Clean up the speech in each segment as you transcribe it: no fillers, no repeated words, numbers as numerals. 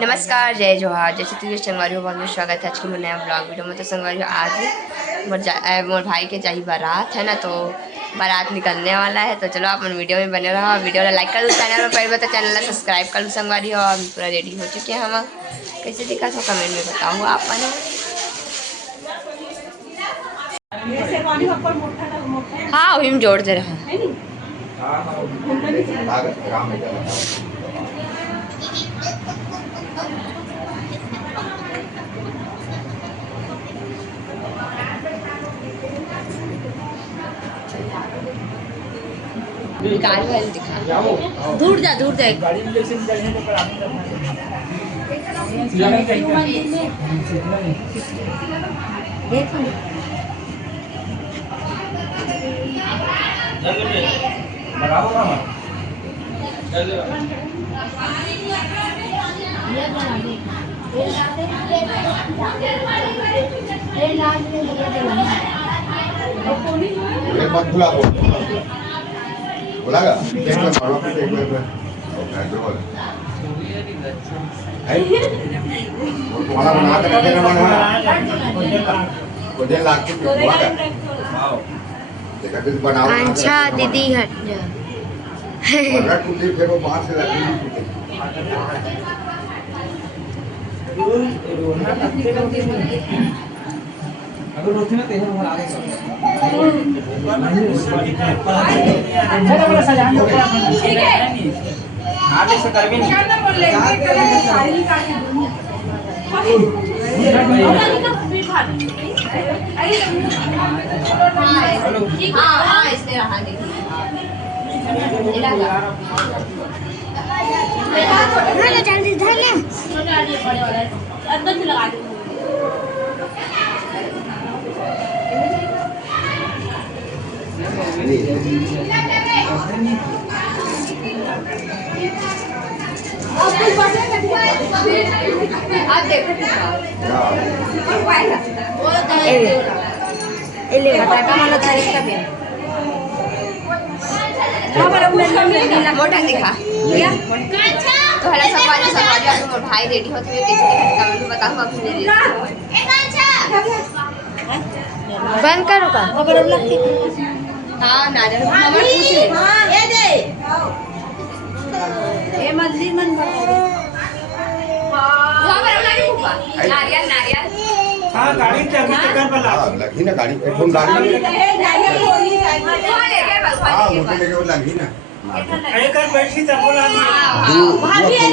नमस्कार, जय जोहार। जैसे तुझे संगवारी बहुत बहुत स्वागत है आज के मेरे नया ब्लॉग वीडियो में। तो संगवारी आज मोर भाई के चाहिए बारात है ना, तो बारात निकलने वाला है। तो चलो अपन वीडियो में बने रहो, वीडियो ला लाइक कर लो, चैनल में पहले तो चैनल ला सब्सक्राइब कर लो संगवारी। और पूरा रेडी हो चुके हैं हम। कैसे दिखा तो कमेंट में बताओ आप। हाँ वही में जोड़ दे रहा गाड़ी वाली दिखा। दूर जा बोला तुम्हारा बना कर देना बनाओ। अच्छा दीदी हट जा। फिर वो बाहर से अगर रोटी ना तेरे को आगे ठीक है हाथ से कर भी नहीं करना बोल ले साड़ी निकाल के दूंगी हां इसने रहा देखिए जल्दी धर ले अंदर से लगा दे। आप देखो मोटा दिखा तो हला सवारी तो भाई रेडी होते हुए कैसे कमेंट में बताओ आप मेरे बंद करो का हाँ नारियल मामा पूछ ले हां ये दे ए मजली मन हां पर लगी ऊपर नारियल हां गाड़ी चलती चक्कर पर लगी ना गाड़ी एकदम गाड़ी नारियल बोली हां लेके लगी ना अरे कर बैठी तब बोला भाभी है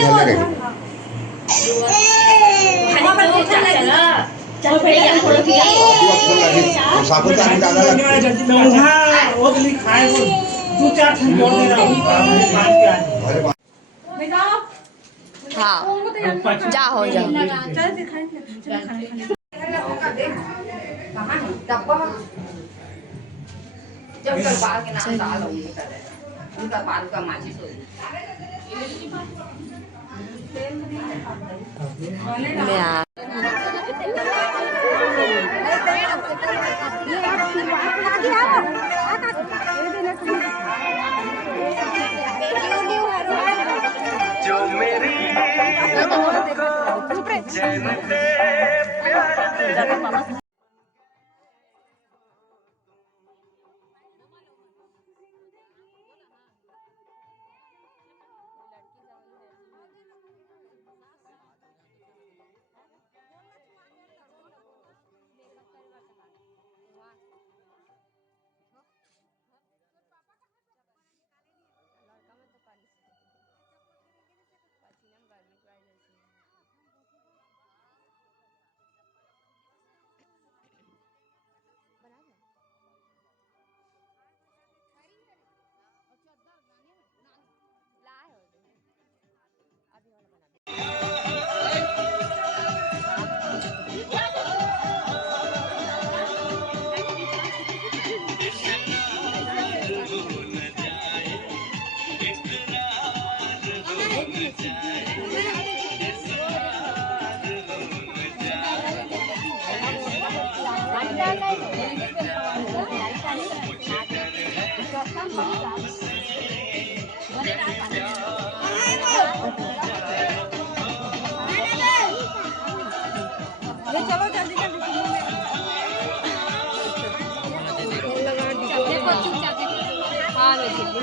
वहां पर पूछा चला चल पहले थोड़ा साबुन पानी डाला वो तो नहीं खाए वो दो चार ठन जोड़ दे रहा हूं पांच के आज हाँ जा हो जा चल दिखाएंगे चल खाने जब कर बाल के नाम डालो उनका बाल का माचिस हो जो मेरी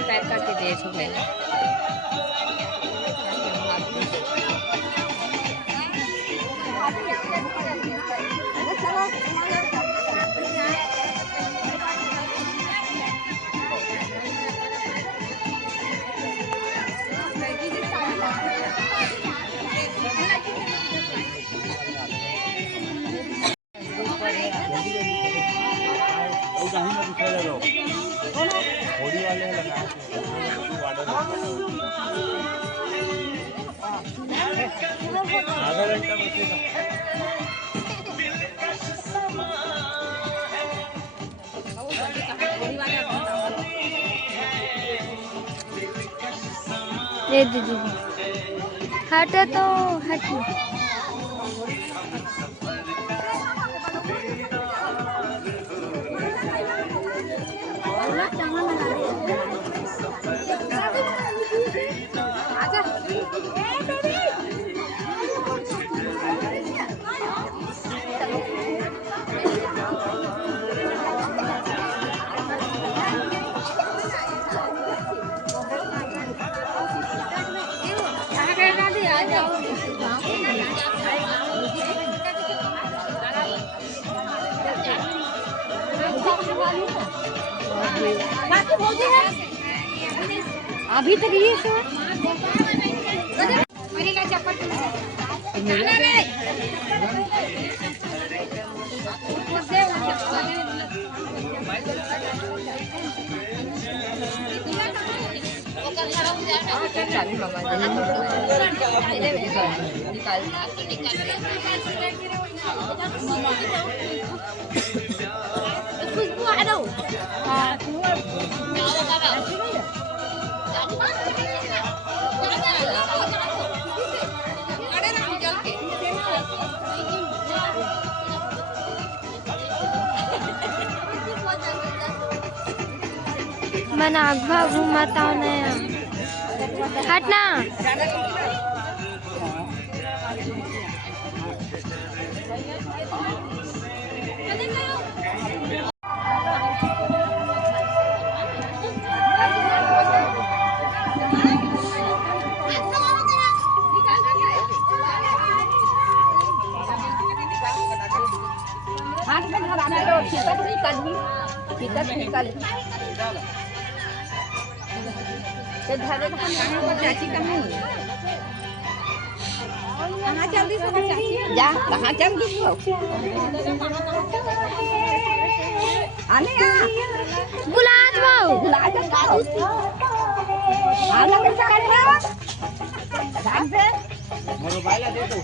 पैक करके दे छो भाई। ये दीदी हटा तो हट। अभी तक ये चाबी मंगा निकाल खुशबू आ रहा हूँ। मैं आघा घूमाता हूँ नया हटना। जा कहाँ चल गई हो? आने आ बुलात भाऊ बुला जा आना कैसा करना ध्यान से मोबाइल दे दो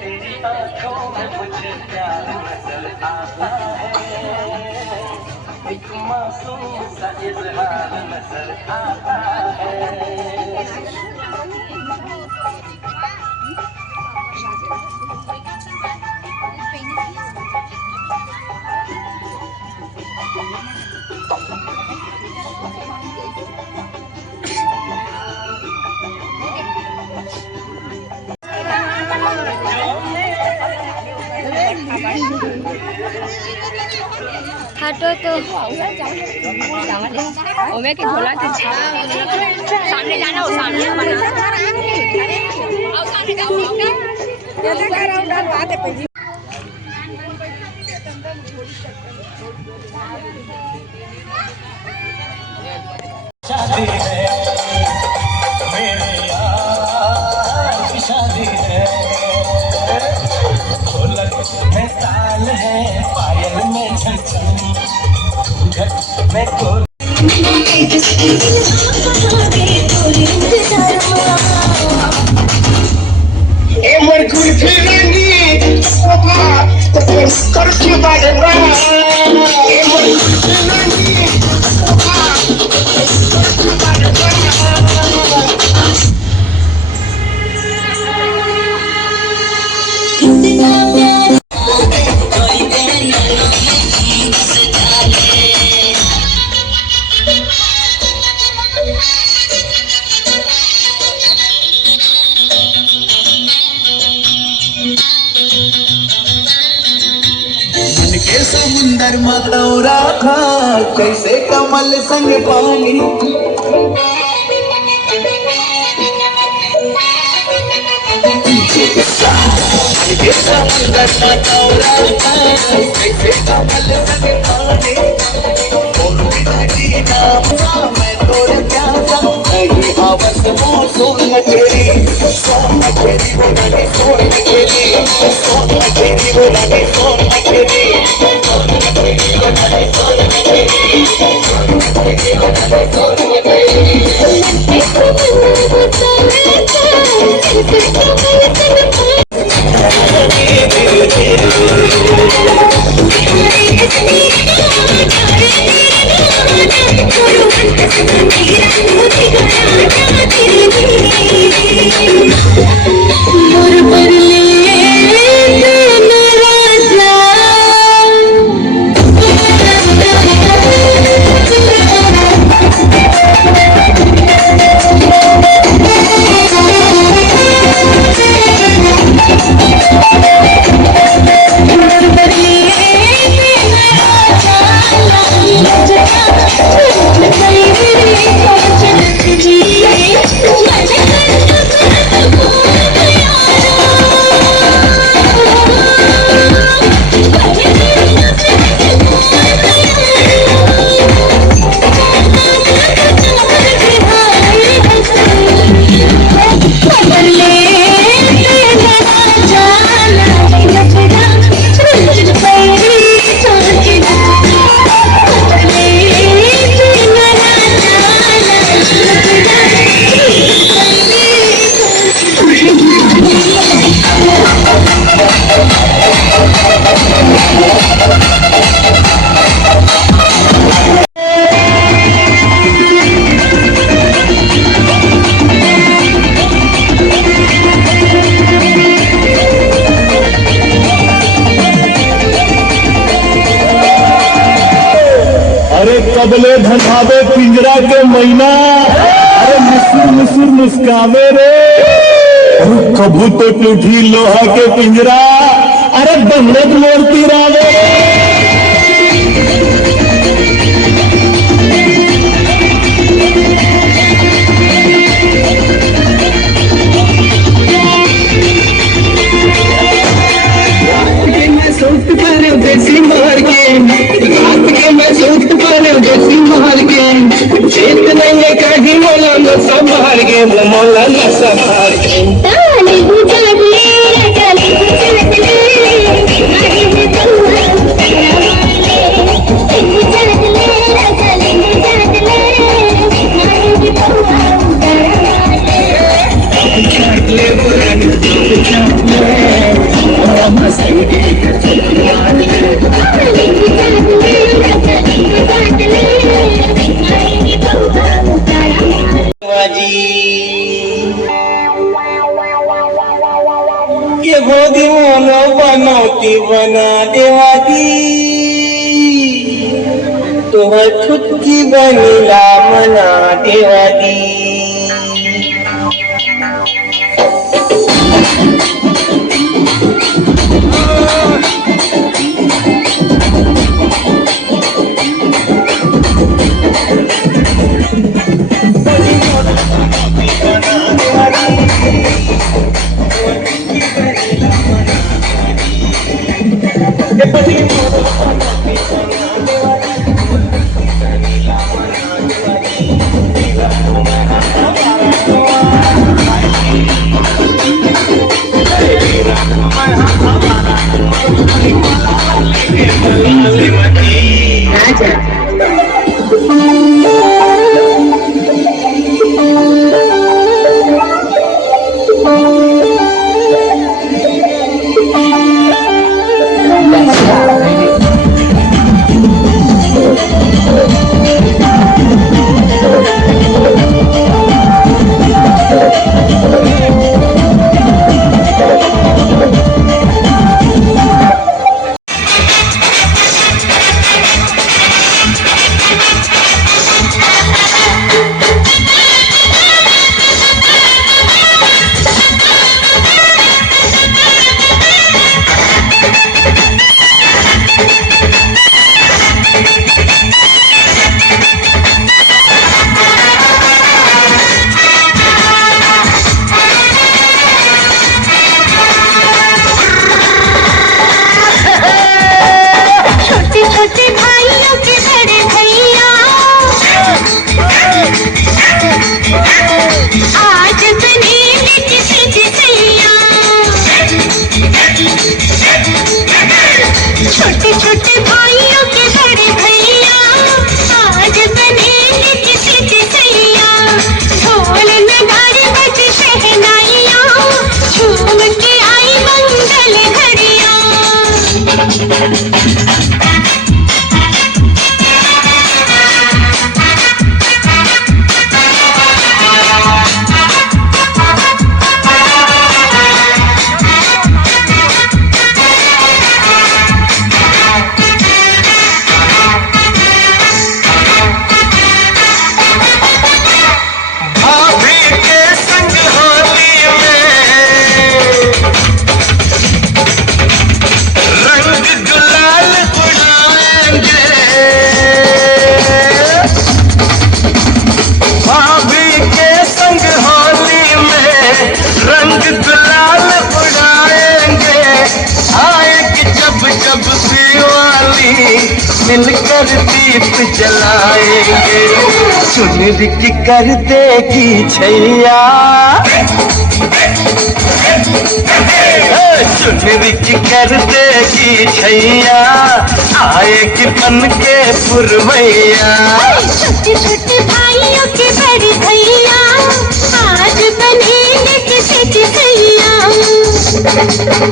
तेरी आँखों में मुझे प्यार नजर आता है, एक मासूम सा इज़हार नजर आता है। हटो तो ओमे के झोला के सामने जाना हो सामने शादी है मेरे यार की शादी है, ढोलक में ताल है, पायल में छन घट में कोल मोर कुल्फी रंगी सोफा तो कर के बाजरा मोर कुल्फी रंगी सोफा तो कर के बाजरा शर्माता था जैसे कमल संग पानी जैसे कमल संग पानी मैं तोड़ प्यासा नहीं आवस सोन मचेरी बोला नी सोन मचेरी बोला नी सोन मचेरी कबले धनावे पिंजरा के मैना अरे मुसुर मुसुर मुस्कावे रे कभू तो टूटी लोहा के पिंजरा अरे दंडत मोरती रावे संभाल के मोला न संभाल के ये भोगी मोनो बनौती बना देवादी तुम्हार खुद की बनीला मना देवादी के बड़े भैया आज बनेंगे किसी की सैया। छोटे छोटे भाइयों के बड़े भैया आज बनेंगे किसी की सैया। ढोल नगाड़े बजे शहनाइयाँ झूम के आई मंगल घड़ियाँ। भाभी के संग होली में रंग गुलाल उड़ाएंगे। भाभी के संग होली में रंग गुलाल उड़ाएंगे। आएगी जब जब दिवाली मिलकर दीप जलाएंगे। चुनरी की कर देगी छैया, चुनरी की कर देगी छैया। आएगी बन के पुरवैया। छोटे छोटे भाइयों के बड़े भैया आज बनेंगे किसी की सैया। Thank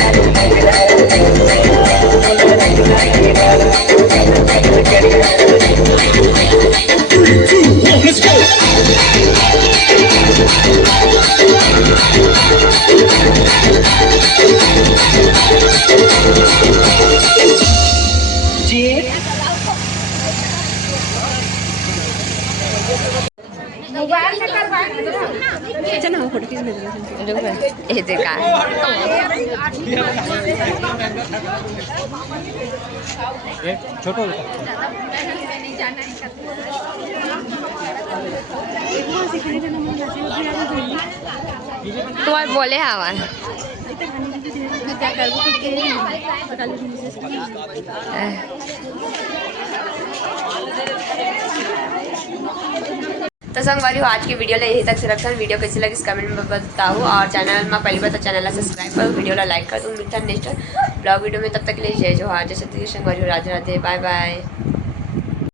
you. ये देखा तुम्हारे बोले हवा तो संगवारी आज की वीडियो यही तक सिलेक्शन वीडियो कैसी लगी इस कमेंट में बताओ और चैनल में पहली बार तो चैनल सब्सक्राइब करो वीडियो लाइक कर दूँ मिलता नेक्स्ट ब्लॉग वीडियो में तब तक के लिए जय जोहार जय श्री कृष्ण संगवारी राधे राधे बाय बाय।